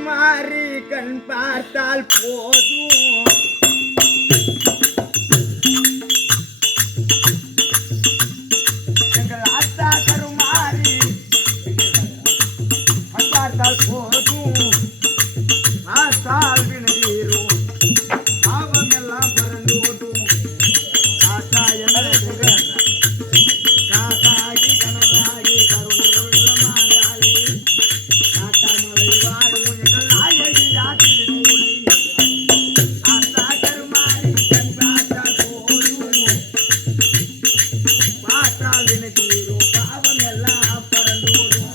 கருமாறி கண் பார்த்தால் போதும் எங்கள் ஆத்தா கருமாறி கண் பார்த்தால் போதும் ஆத்தால் வினதீரும் பாவம் எல்லாம் பறந்து ஓட்டும் ஆத்தா என்ன காக்காகி கனவாகி கருணை உள்ளமாகாளி காட்டாமலை வாழும் எங்கள் நாயகி யாத்திரை கூலி ஆத்தா கருமாறி கண் பார்த்தால் போதும் பார்த்தால் வினதீரும் பாவம் எல்லாம் பறந்து ஓடும்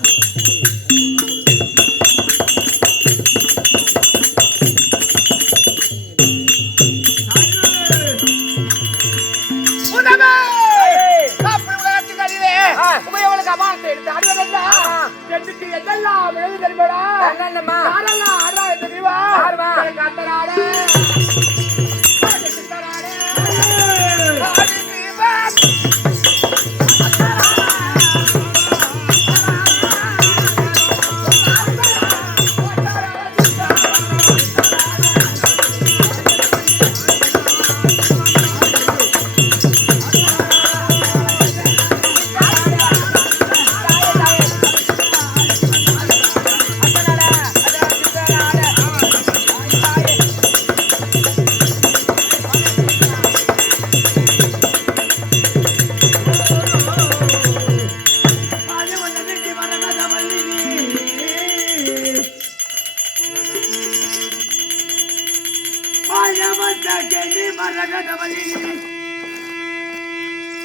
எதெல்லாம் எழுதி தெரியுமாடா என்னென்னமா யாரெல்லாம் ஆடுறா தெரியுமா கத்தராடே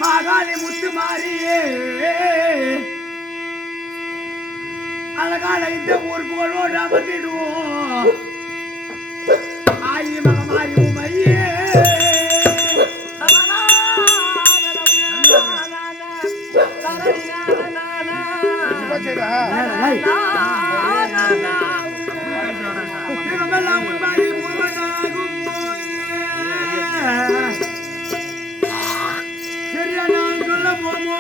மாகாளி முத்து மாறியே அழகான இந்த ஊர் போலோடு அமர்ந்திடுவோம் ஆயி மகமாரி உமையே சரியா நான் சொல்ல போமோ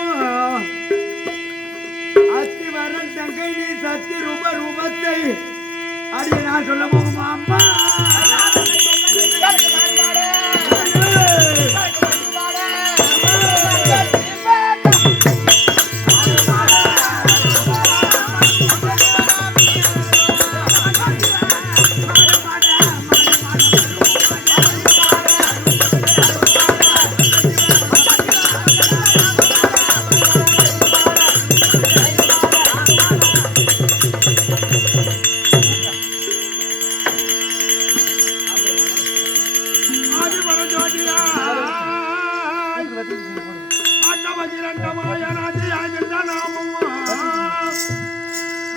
அத்தி வரன் தங்கை நீ சத்தி ரூபத்தை அடிய நான் சொல்ல போகுமா அம்மா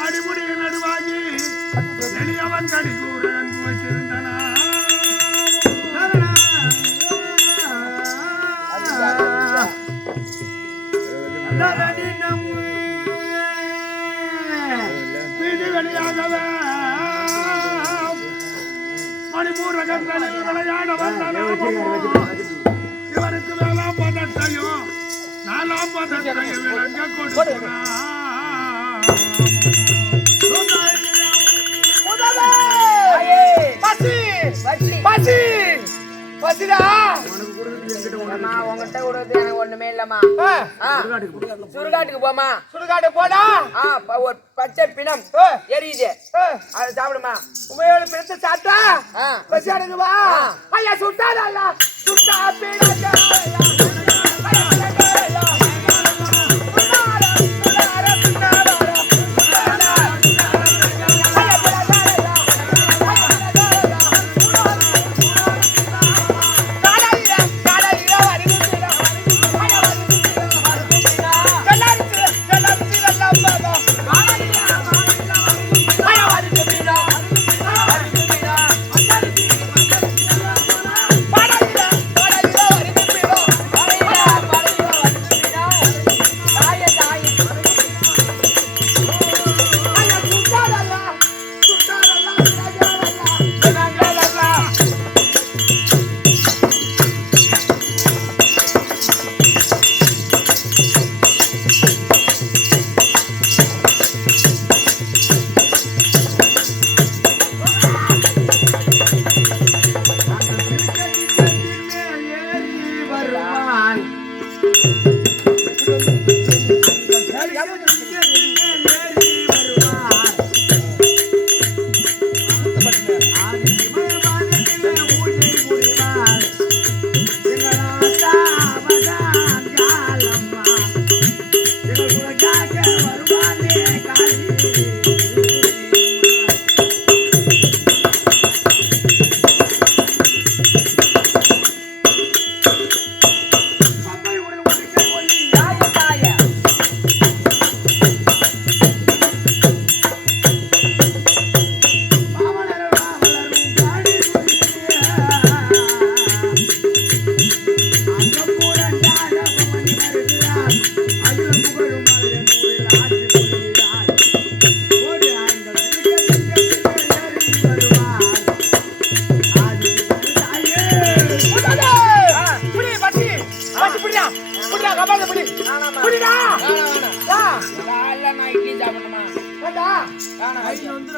அடிமுடிய நடுவாகி எளியவன் கடிகூற அன்பு வச்சிருந்தனா வீடு வெளியாகவே மணிபூரகங்களில் விளையாட வந்தன இவருக்கு வேளாண் பதத்தையும் நாலாம் பதத்தையும் விளங்க கொடுக்கிறார் உங்ககிட்ட கொடுத்து எனக்கு ஒண்ணுமே இல்லம்மா சுடுகாட்டுக்கு போமா சுடுகாட்டு போடா ஒரு பச்சை பிணம் எரியுது அதை சாப்பிடுமா உமையோட பிணத்தை சாப்பிட்டா பசி அடங்குவா ஐயா சுட்டாதா சுட்டா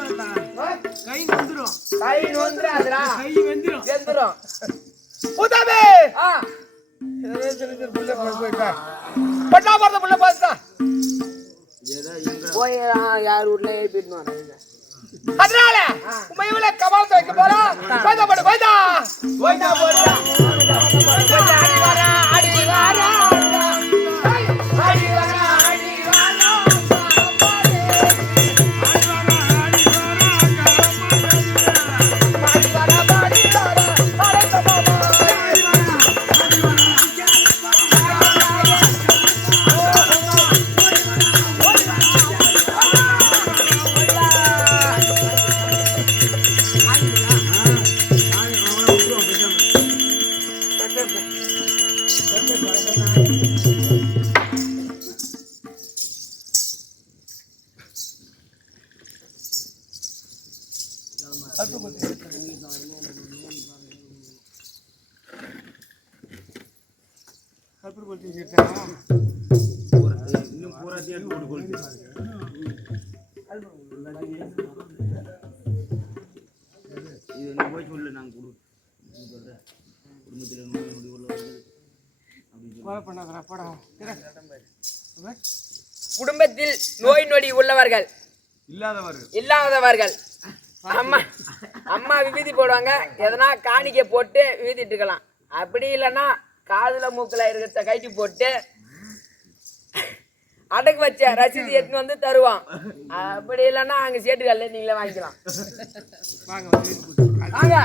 கை வந்துரும் கை நோந்துறாதுடா. கை வெந்துரும் வெந்துரும். உதவி ஆ பட்டா போறது புள்ள பாத்தா போய் யார் வீட்ல ஏப்பிட்டு வராங்க. அதனால உண்மையில கபாலத்தை வைக்க போறோம். போய்தா போடு போய்தா போய்டா போய்டா. அடி வாரா அடி வாரா அடி வரா அடி வரா. பாடி வரா பாடி வரா. அழைத்த மாமா. குடும்பத்தில் நோய் நொடி உள்ளவர்கள் இல்லாதவர்கள் அம்மா அம்மா விபூதி போடுவாங்க. எதனா காணிக்கை போட்டு விபூதிட்டு இருக்கலாம். அப்படி இல்லைன்னா காதுல மூக்குல இருக்கிறத கைட்டி போட்டு அடக்கு வச்ச ரசீது எடுத்துன்னு வந்து தருவான். அப்படி இல்லைன்னா அங்க சேட்டுக்கல்ல நீங்களே வாங்கிக்கலாம். வாங்க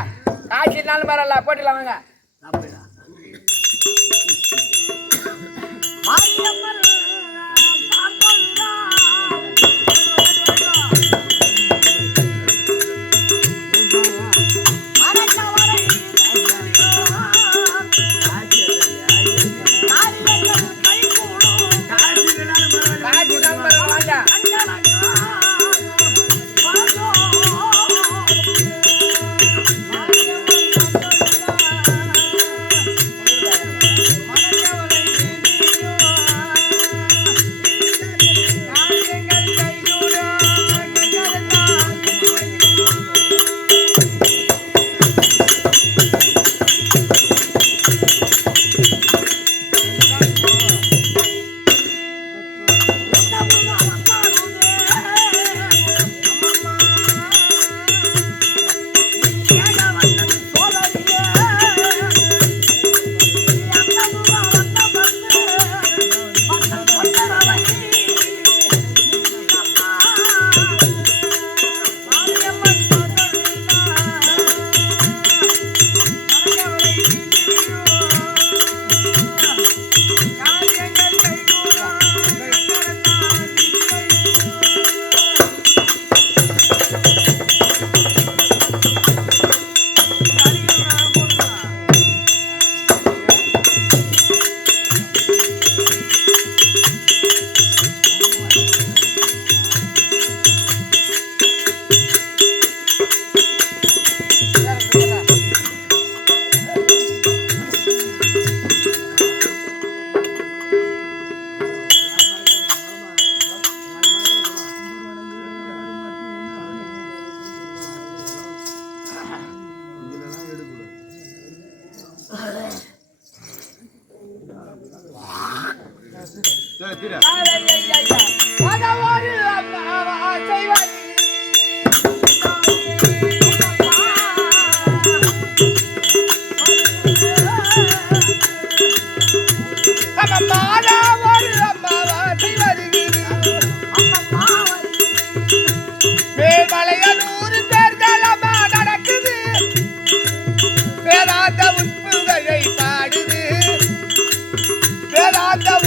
காய்ச்சினாலும் பரவாயில்ல போட்டுக்கலாம் வாங்க.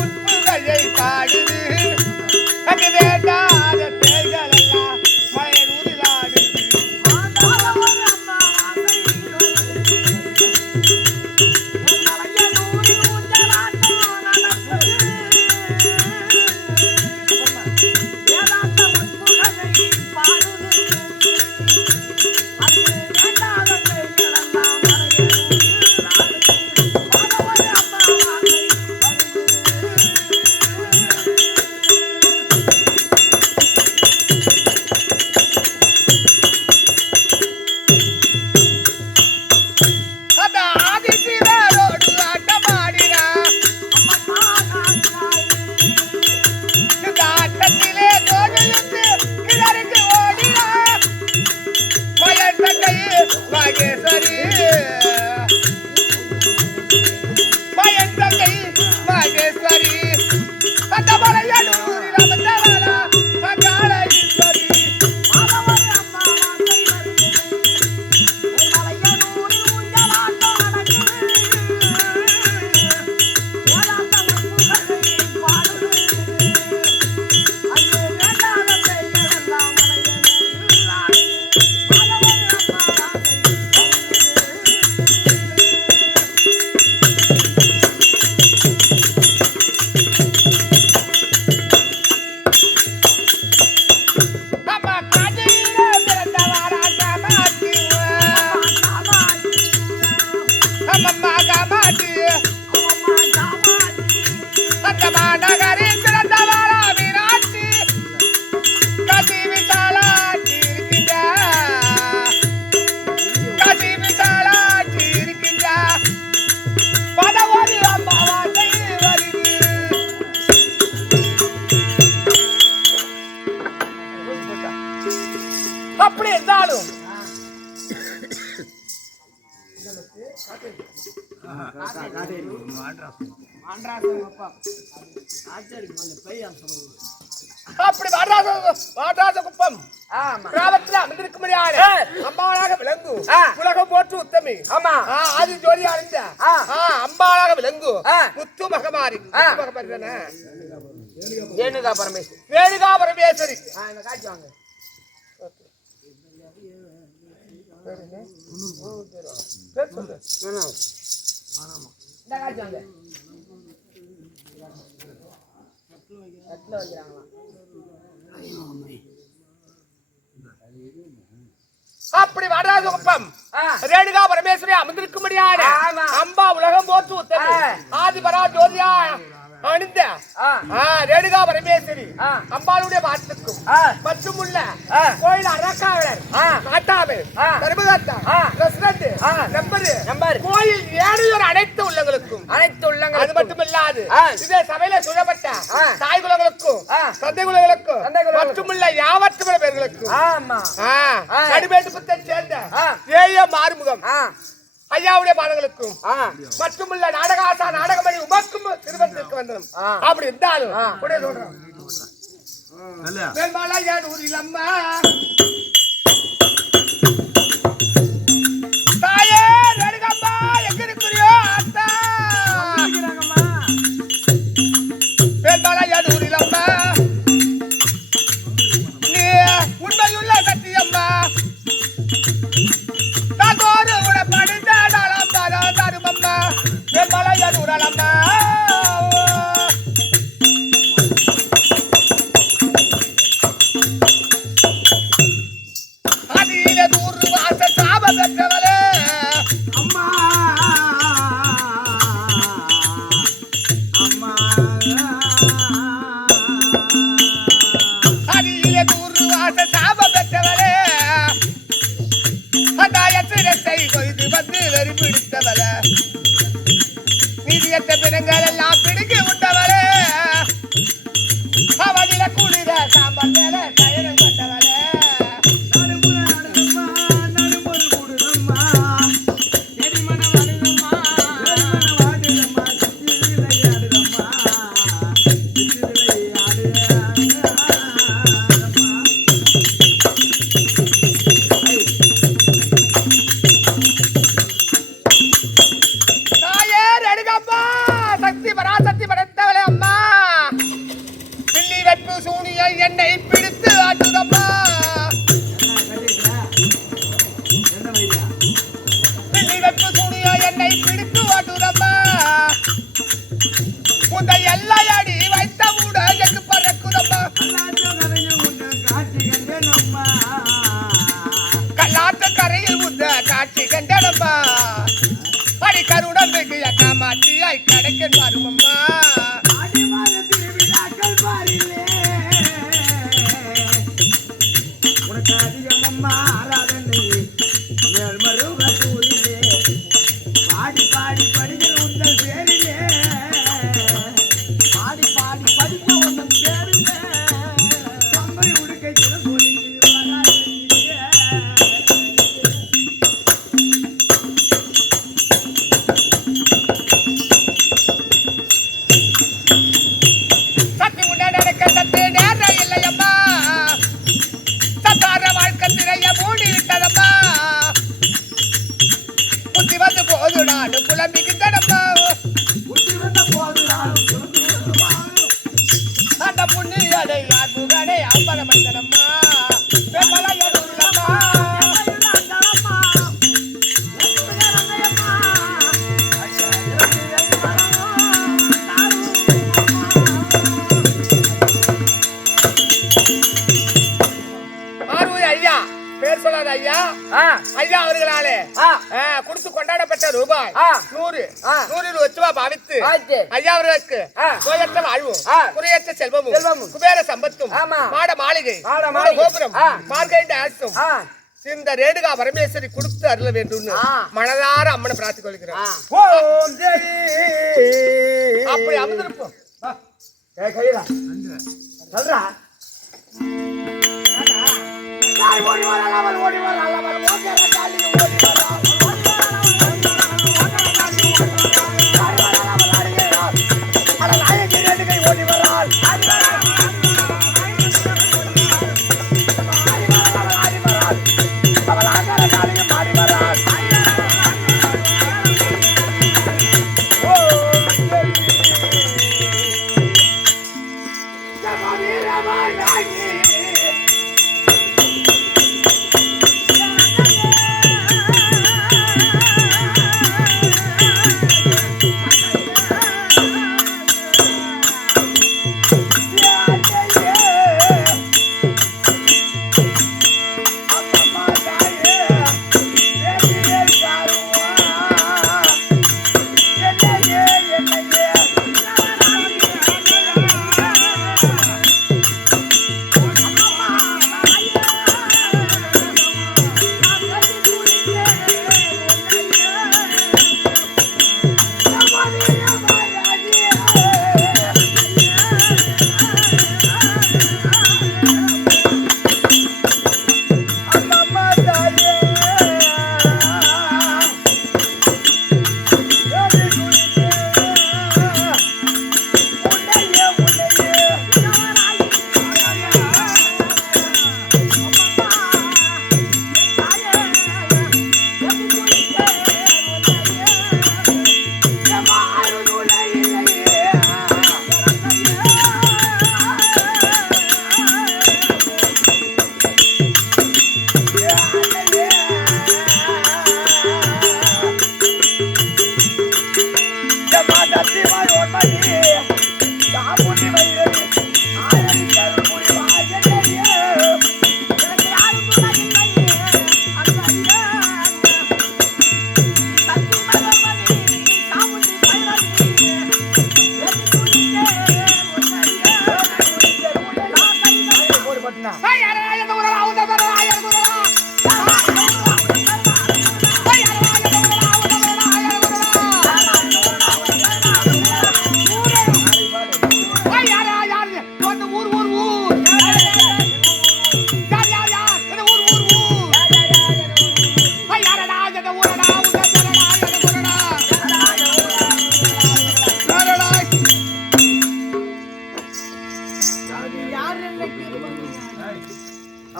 உட்புகழை பாடுது மகேஸ்வரி பயன் தங்கை மகேஸ்வரி பத்தமலையனூர் ரமந்தவாலா மகாளேஸ்வரி அப்படி இருந்தாலும் அப்படி வாடாத குப்பம் கிராமத்தில் அமைந்திருக்க முடியாது அம்பாளாக விளங்கு உலகம் போற்று உத்தமி ஆதி ஜோதி அறிந்த அம்பாளாக விளங்கு முத்து மகமாரி தானே ரேணுகா பரமேஸ்வரி ரேணுகா பரமேஸ்வரி காட்சி வாங்க அப்படி வராது குப்பம் ரேணுகா பரமேஸ்வரி அமர்ந்திருக்க முடியாது அம்பா உலகம் போற்று உத்தமி ஆதிபரா ஜோதியா அணிந்த ரேணுகா பரமேஸ்வரி அம்பாளுடைய பாட்டுக்கும் மற்றும் உள்ள கோயில் அரக்காவலர் நாட்டாமல் தர்மகர்த்தா பிரசிடண்ட் நம்பர் கோயில் ஏழையோர் அனைத்து உள்ளங்களுக்கும் அது மட்டுமில்லாது இதே சபையில சுழப்பட்ட தாய் குலங்களுக்கும் தந்தை குலங்களுக்கும் மற்றும் உள்ள யாவற்று பேர்களுக்கும் கடிமேட்டுப்பத்தை சேர்ந்த ஏய மாறுமுகம் ஐயாவுடைய பாடங்களுக்கும் மற்றுமுள்ள நாடகாசா நாடகமணி உமக்கும் திருமணத்திற்கு வந்தோம் அப்படி இருந்தாலும் கூட சொல்றோம் மேல்மலையானூரில் அம்மா தாயே ரேணுகாம்மா எங்க இருக்கிறியோ அத்தா மேல்மலையானூரில் அம்மா நீ உண்மையுள்ள சத்தியம்மா தாகோரு உடப்படி தருமம்மா மேல்மலையானூரலம்மா அதில தூரு வாச சாப பெற்றவளே அம்மா அம்மா அதில தூரு வாச சாப பெற்றவளே அதாயத்திரத்தை கொய்து வந்து வெறி பிடித்தவளே நீதியற்ற பிணங்கள் எல்லாம் பிடிக்க உண்டவளே அவதில குளிர சாம்பல் மேல கயிறு கொண்டவளே நடுமுறை நடுங்கம்மா நடுமுறை கூடுதம்மா நெடிமன வாடுதம்மா வாடுதம்மா சித்திரை ஆடுதம்மா சித்திரை தாயே ரேணுகாம்மா சக்தி பராசக்தி படைத்தவளே அம்மா பில்லி வெப்பு சூனியை என்னை பிடித்து ஆட்டுதம்மா பில்லி வெப்பு சூனியை என்னை பிடித்து ஆட்டுதம்மா உந்த எல்லை அடி வைத்த கூட எங்கு பறக்குதம்மா கல்லாத்து கரையில் உந்த காட்சி கண்டனம்மா அடி கருடன் வெகு காமாட்சியாய் கடைக்கு வருமம்மா உனக்கு அதிகமம்மா ஆராதனை மருகூரிலே பாடி பாடி படிக்கிற உங்கள் பேரிலே பாடி பாடி படிக்கிற உங்கள் பேரிலே பொங்கல் உடுக்கை சொல்லி குழம்பிக்கிட்டடப்பா அந்த புண்ணியடை யார் புகழை அம்பலமந்தனம்மா ஐயா பேர் சொல்லாத ஐயா ஐயா அவர்களாலே குடுத்து கொண்டாடப்பட்ட ரூபாய் 100 வச்சுவா பாவித்து ஐயா அவர்களுக்கு நோயற்ற வாழ்வும் குறையற்ற செல்வமும் குபேர சம்பத்தும் மாட மாளிகை கோபுரம் மார்கெட் ஆசும் இந்த ரேணுகா பரமேஸ்வரி கொடுத்து அருள வேண்டும் மனதார அம்மனை பிரார்த்திக் கொள்கிறேன். அப்படி அமர்ந்திருப்போம். ஓடி வர ஓடி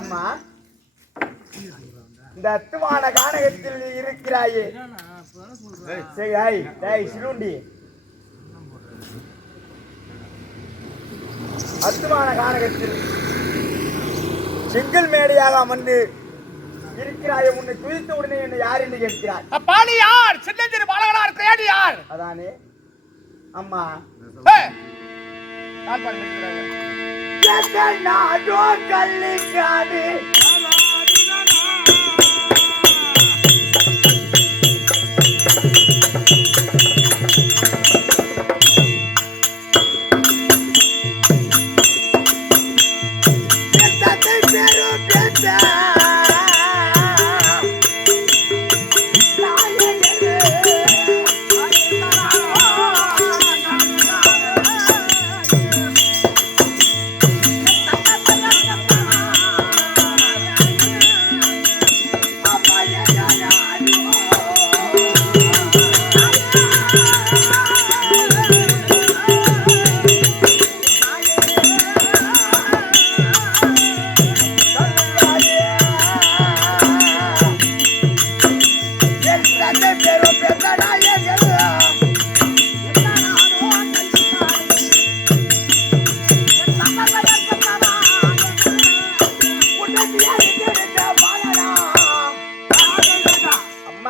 அம்மா இந்த அத்துமான கானகத்தில் இருக்கிறாயே சிறுண்டி அத்துமான கானகத்தில் செங்கல் மேடையாக அமர்ந்து இருக்கிறாயே உன்னை துதித்த உடனே என்னை யார் என்று கேட்கிறார். அப்பாடி யார்? சின்னஞ்சிறு பாலகனார் கிரேடி யார்? அதானே அம்மா நாடோ கல்லிக்காடு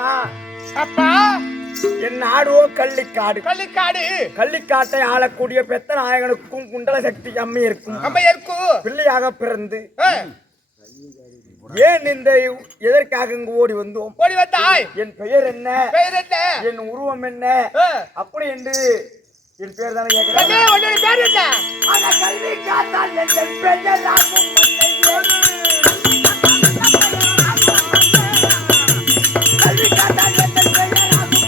அம்மா அப்பா என் நாடோ கள்ளிக்காடு. கள்ளிக்காடு. கள்ளிக்காட்டை ஆளக்கூடிய பெத்த நாயகனுக்கும் குண்டல சக்தி அம்மையருக்கும் அம்மையருக்கும் பிள்ளையாக பிறந்து ஏன் இந்த எதற்காக இங்கு ஓடி வந்தோம்? ஓடி வந்தாய். என் பெயர் என்ன? பெயர் என்ன? என் உருவம் என்ன? அப்படி என்று என் பேர் தானே கேட்கிறேன். பேர் என்ன? கல்வி காத்தால் என் பெயர் ஆகும் கல்வி காத்தால் என் பெயர் ஆகும்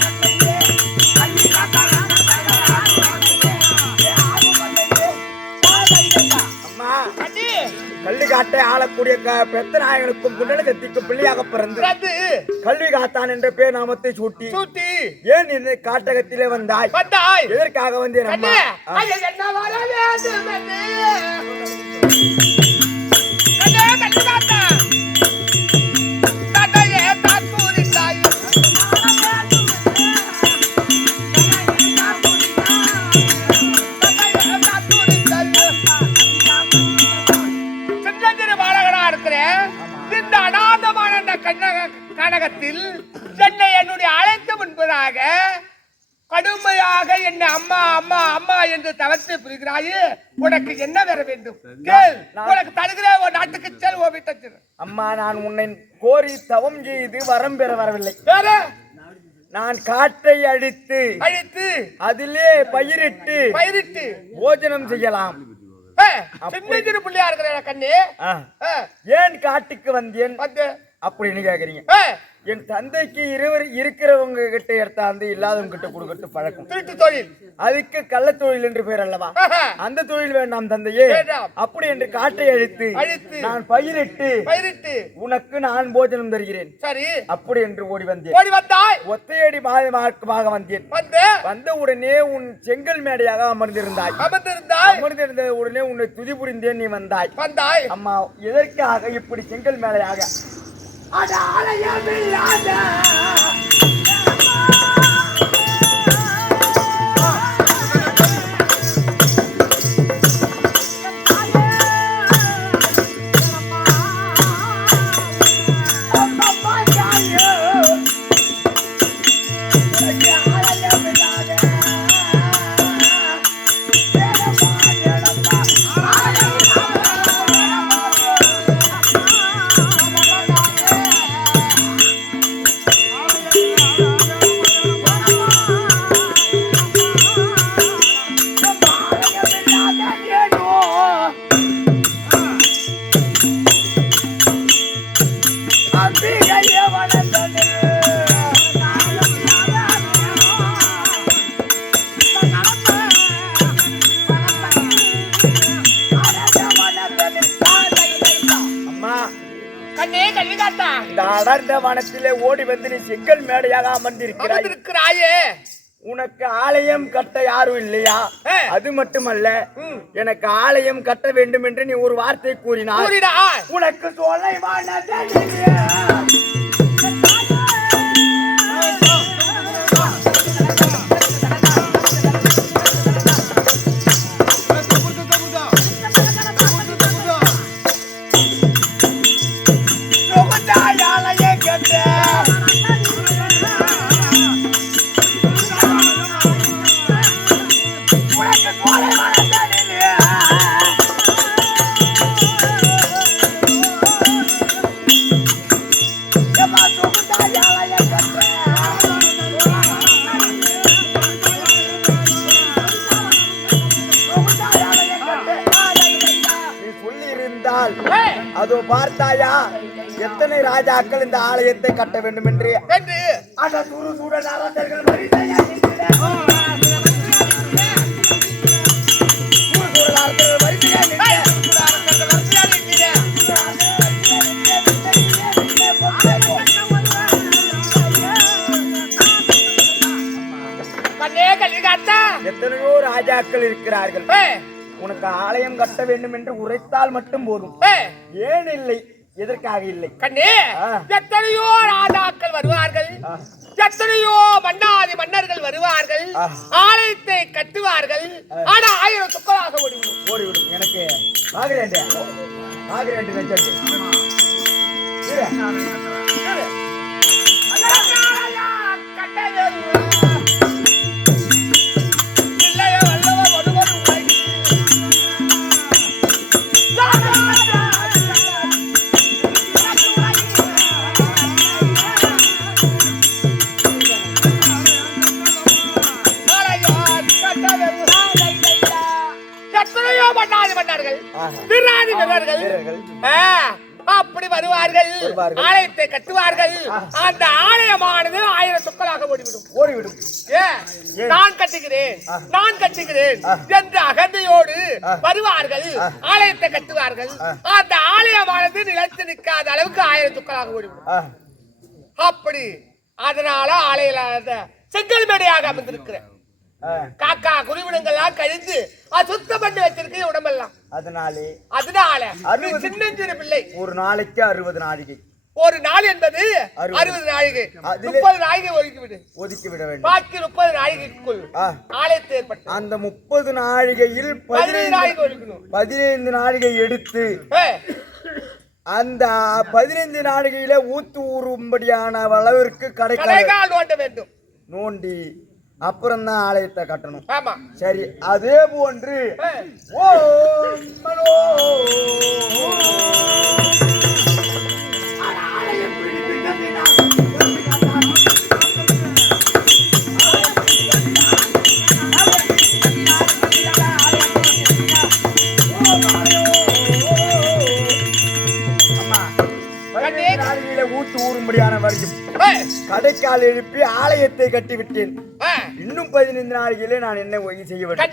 அம்மா கல்வி காட்டை ஆளக்கூடிய பெத்த நாயகனுக்கும் குண்டல சக்திக்கும் பிள்ளையாக பிறந்து கல்வி காத்தான் என்ற பேர் நாமத்தை சூட்டி ஏன் இந்த காட்டகத்திலே வந்தாய்? எதற்காக வந்தேன் அம்மா? கனகத்தில் என்னை என்னுடைய அழைத்த முன்பதாக கடுமையாக என்னை அம்மா அம்மா அம்மா என்று தவறு புரிகிறாயே, உனக்கு என்ன வர வேண்டும்? உனக்கு தருகிறேன், ஒரு நாட்டுக்கு செல், ஓ வீட்டு. அம்மா நான் உன்னை கோரி தவம் செய்து வரம் பெற வரவில்லை. நான் காட்டை அழித்து அதிலே பயிரிட்டு போஜனம் செய்யலாம். பிள்ளையா இருக்கிற கண்ணு ஏன் காட்டுக்கு வந்தேன் அப்படின்னு கேக்குறீங்க. என் தந்தைக்கு இருக்கிறவங்க கிட்ட எடுத்தாந்து இல்லாதவங்க கிட்ட கொடுக்கட்டு பழக்கம், திருட்டு தொழில். அதுக்கு கள்ள தொழில் என்று பேர் அல்லவா? அந்த தொழில் வேண்டாம் தந்தையே. அப்படி என்று காட்டை அழித்து நான் பயிரிட்டு உனக்கு நான் போஜனம் தருகிறேன். சரி, அப்படி என்று ஓடி வந்தேன். ஒத்தையடி மார்க்கமாக வந்தேன். வந்த உடனே உன் செங்கல் மேடையாக அமர்ந்திருந்தாய். அமர்ந்திருந்த உடனே உன்னை துதி புரிந்தேன். நீ வந்தாய். அம்மா எதற்காக இப்படி செங்கல் மேடையாக? அடர்ந்த வனத்திலே ஓடி வந்து நீ செங்கல் மேடையாக அமர்ந்திருக்கிறாயே. உனக்கு ஆலயம் கட்ட யாரும் இல்லையா? அது மட்டுமல்ல, எனக்கு ஆலயம் கட்ட வேண்டும் என்று நீ ஒரு வார்த்தை கூறினாய். உனக்கு அதோ பார்த்தாயா எத்தனை ராஜாக்கள் இந்த ஆலயத்தை கட்ட வேண்டும் என்று. எத்தனையோ ராஜாக்கள் இருக்கிறார்கள். உனக்கு ஆலயம் கட்ட வேண்டும் என்று உரைத்தால் மட்டும் போதும். ஏன் இல்லை? எதற்காக இல்லை? கண்ணே, எத்தனையோ ராஜாக்கள் வருவார்கள், எத்தனையோ மன்னர்கள் வருவார்கள், ஆலயத்தை கட்டுவார்கள். ஆனா 1000 துக்களாக ஓடிவிடும். எனக்கு ஆகிறேன் வீராதி வீரர்கள் அப்படி வருவார்கள், ஆலயத்தை கட்டுவார்கள். அந்த ஆலயமானது 1000 சொற்களாக ஓடிவிடும். நான் கட்டுகிறேன் என்று அகந்தையோடு வருவார்கள், ஆலயத்தை கட்டுவார்கள். அந்த ஆலயமானது நிலைத்து நிற்காத அளவுக்கு 1000 சொற்களாக ஓடிவிடும். அப்படி அதனால ஆலய செங்கல் மேடையாக அமர்ந்திருக்கிறேன். காக்கா குருவிடங்கள்லாம் கழிந்து சுத்தம் பண்ணி வச்சிருக்க உடம்பெல்லாம். அதனால சின்னஞ்சிறு பிள்ளை ஒரு நாளைக்கு 60 நாழிகை. ஒரு நாள் என்பது 60 நாழிகை. 30 நாழிகை ஒதுக்கி விட வேண்டும். பாக்கி 30 நாழிகைக்குள் ஆலயத்தை ஏற்பட்டு அந்த 30 நாழிகையில் 15 நாழிகை எடுத்து அந்த 15 நாழிகையில ஊறும்படியான அளவிற்கு கடைக்கால் நோண்ட வேண்டும். நோண்டி அப்புறம் தான் ஆலயத்தை கட்டணும். ஆமா, சரி. அதே போன்று ஓம் மனோ ஊறும்படியான வரைக்கும் கடைக்கால் எழுப்பி ஆலயத்தை கட்டிவிட்டேன். இன்னும் 15 நாளைகளே நான் என்ன செய்ய வேண்டும்?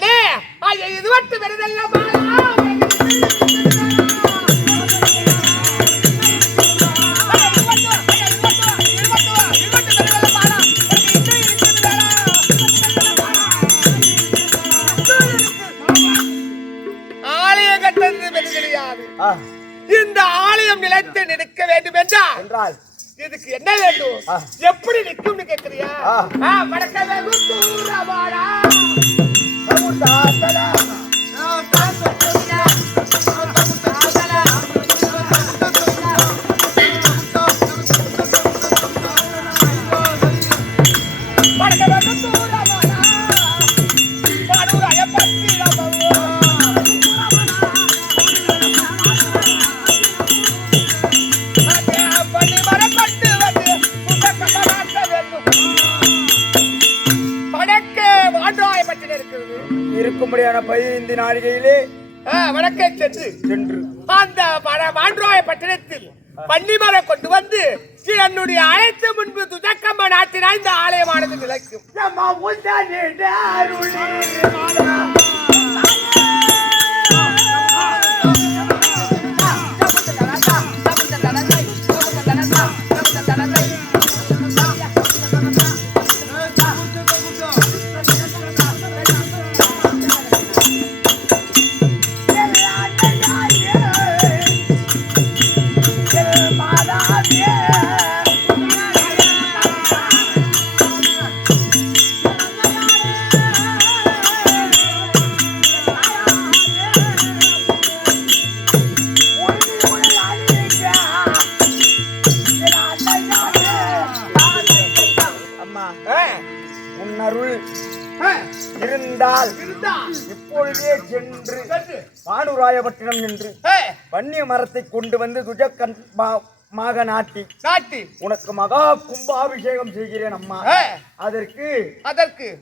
ஆலய கட்டது கிடையாது. இந்த ஆலயம் நிலைத்து நிற்க வேண்டும் என்றால் இதுக்கு என்ன வேண்டும்? எப்படி நிற்கும்னு கேக்குறியா? வடக்கவே குத்தூரவாடா சமுதாதல வடக்கவே குத்தூரவாடா பாடுராய பத்திரமோ இருக்கும்படியான 15 நாழிகையிலே வடக்கே சென்று அந்த மாண்ட்ராய பட்டணத்தில் பன்னிமரம் கொண்டு வந்து என்னுடைய அழைத்து முன்பு துதக்கம்ப நாட்டினால் இந்த ஆலயமானது நிலைக்கும். இப்பொழுதே சென்று பாடுராயப்பட்டினம் என்று வன்னிய மரத்தை கொண்டு வந்து துஜக்கமாக நாட்டி உனக்கு மகா கும்பாபிஷேகம் செய்கிறேன் அம்மா. அதற்கு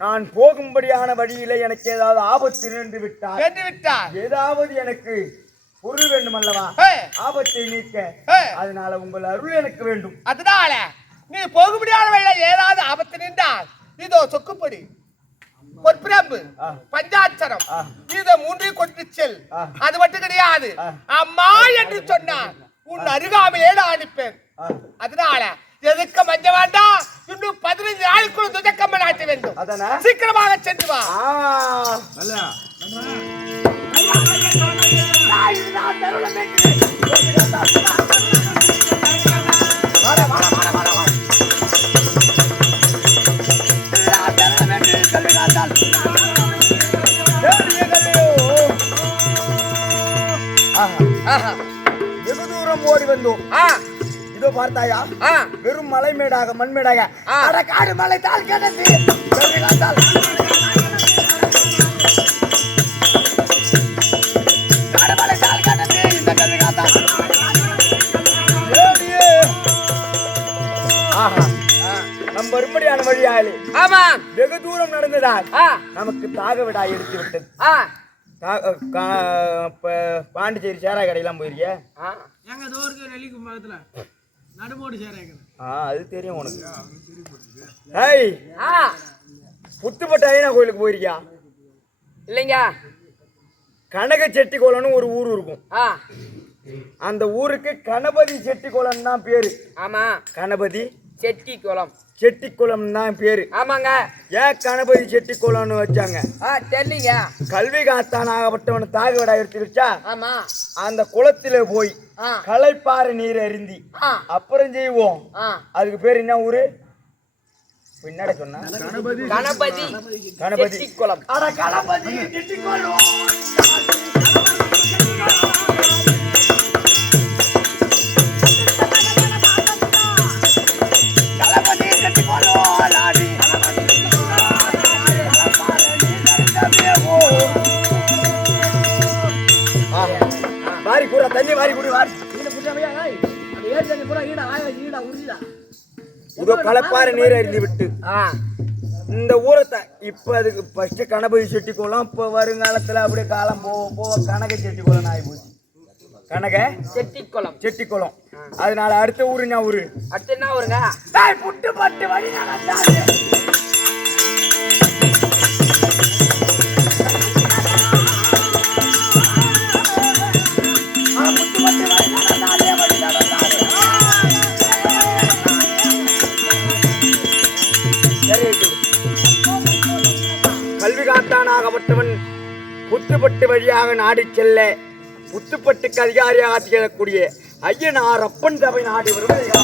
நான் போகும்படியான வழியில எனக்கு ஏதாவது ஆபத்து நின்று விட்டால் ஏதாவது எனக்கு பொருள் வேண்டும் அல்லவா, ஆபத்தை நீக்க. அதனால உங்கள் அருள் எனக்கு வேண்டும். அதனால நீ போகும்படியான வழியில ஏதாவது ஆபத்து நின்றால் இதோ சொக்குப்படி பொற்பிரம்பு பஞ்சாட்சரம் இதை 3 கொண்டு செல். அது மட்டும் கிடையாது, அம்மா என்று சொன்னார் உன் அருகாமையிலே நான் அனுப்பேன். அதனால எதுக்கு மஞ்ச வேண்டாம். இன்னும் 15 நாளுக்குள் துதக்கம்மன் ஆட்ட வேண்டும். சீக்கிரமாக சென்று வா. வெகு தூரம் ஓடி வந்தோம். இதோ பார்த்தாயா, வெறும் மலை மேடாக மண்மேடாக காடு மலை தாள் கிடந்து நம் வரும்படியான வழியாலே வெகு தூரம் நடந்ததால் நமக்கு தாக விடா எடுத்து விட்டது. பாண்டிச்சேரி சேரா கடையெல்லாம் போயிருக்கியா? எங்க தோருக்கு நெல்லிக்கு பக்கத்துல நடுமோடு சேராங்க. அது தெரியும் உனக்கு. ஏய், புத்துப்பட்ட ஐயனா கோயிலுக்கு போயிருக்கியா? இல்லைங்க. கனக செட்டிக்கோலன்னு ஒரு ஊர் இருக்கும். அந்த ஊருக்கு கணபதி செட்டிக்குளம் தான் பேரு. ஆமா, கணபதி செட்டிக்குளம். செட்டிக்குளம் தான் பேரு. ஆமாங்க. ஏன் கணபதி செட்டிக்குளம்னு வச்சாங்க? தெரியலீங்க. கல்வி காத்தானாகப்பட்டவன் தாகுவிடா எடுத்துருச்சா? ஆமா. அந்த குளத்துல போய் களைப்பாறை நீர் அருந்தி அப்புறம் செய்வோம். அதுக்கு பேர் என்ன ஊரு? என்னடா சொன்னா? கணபதி கணபதி செட்டிக்குளம். அட கணபதி செட்டிக்குளம். வாரி கூற தண்ணி வாரி கூடி வாரி இதோ கலப்பாறை நீர் அறிந்து விட்டு இந்த ஊரத்தை இப்ப அதுக்கு ஃபர்ஸ்ட் கணபதி செட்டிக்குளம். இப்ப வருங்காலத்துல அப்படியே காலம் போக போக கனக செட்டிக்குளம் ஆகி போச்சு. கனக செட்டிக்குளம். அதனால அடுத்த ஊரு என்ன ஊரு? அடுத்து என்ன ஊருங்க? புட்டுப்பட்டு வழி நடந்தாங்க. கல்வி காத்தானாகப்பட்டவன் புத்துப்பட்டு வழியாக நாடி செல்ல புத்துப்பட்டுக்கு அதிகாரியாக திகழக்கூடிய ஐயனார் அப்பன் சபை நாடி வருவது